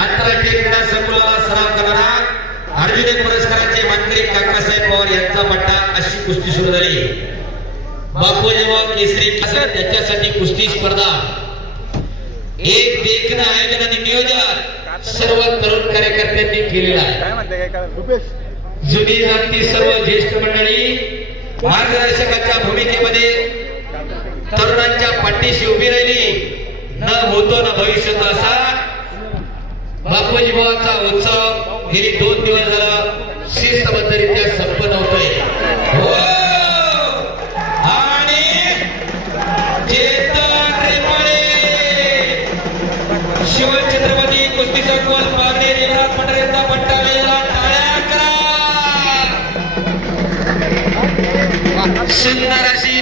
आंतरराष्ट्रीय क्रीडा संकुलाला सराव करणारा अर्जुन पुरस्काराचे मंत्री काकासाहेब पवार यांचा पट्टा अशी कुस्ती सुरू झाली. बापूजी केसरी कसर त्याच्यासाठी कुस्ती स्पर्धा. एक देखणं आयोजन आणि नियोजन. सर्व तरुण कार्यकर्त्यांनी केलेलं आहे. जुनी जाती सर्व ज्येष्ठ मंडळी मार्गदर्शकाच्या भूमिकेमध्ये तरुणांच्या पाठीशी उभी राहिली. न होतो न भविष्यात असा. बापूजी उत्सव गेली दोन दिवस झाला शिस्तबद्धरित्या संपन्न होतोय. हो! आणि चेतन रेपाळे! शिवछत्रपती रेवनाथ पठारेंचा पट्टा टाळ्या करा! सुंदर अशी